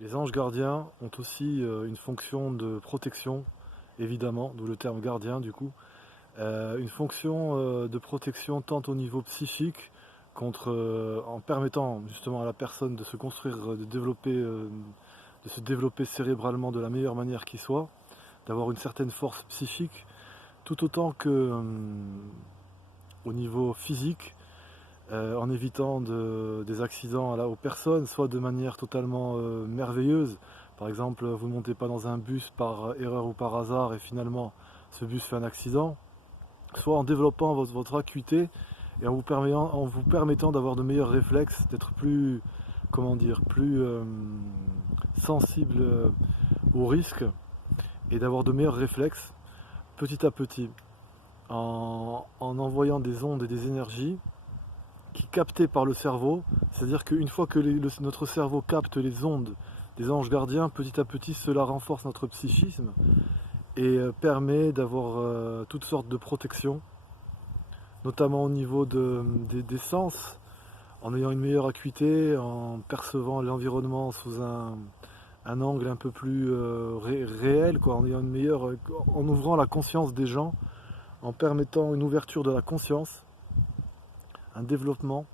Les anges gardiens ont aussi une fonction de protection, évidemment, d'où le terme gardien du coup. Une fonction de protection tant au niveau psychique en permettant justement à la personne de se construire, de se développer cérébralement de la meilleure manière qui soit, d'avoir une certaine force psychique, tout autant que au niveau physique, en évitant des accidents aux personnes, soit de manière totalement merveilleuse. Par exemple, vous ne montez pas dans un bus par erreur ou par hasard et finalement ce bus fait un accident, soit en développant votre acuité et en vous permettant d'avoir de meilleurs réflexes, d'être plus, comment dire, plus sensible au risque et d'avoir de meilleurs réflexes petit à petit en envoyant des ondes et des énergies qui captées par le cerveau, c'est-à-dire qu'une fois que notre cerveau capte les ondes des anges gardiens, petit à petit cela renforce notre psychisme et permet d'avoir toutes sortes de protections, notamment au niveau des sens, en ayant une meilleure acuité, en percevant l'environnement sous un angle un peu plus réel, quoi, en ayant une meilleure, en ouvrant la conscience des gens, en permettant une ouverture de la conscience, un développement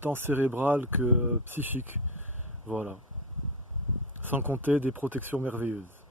tant cérébral que psychique. Voilà. Sans compter des protections merveilleuses.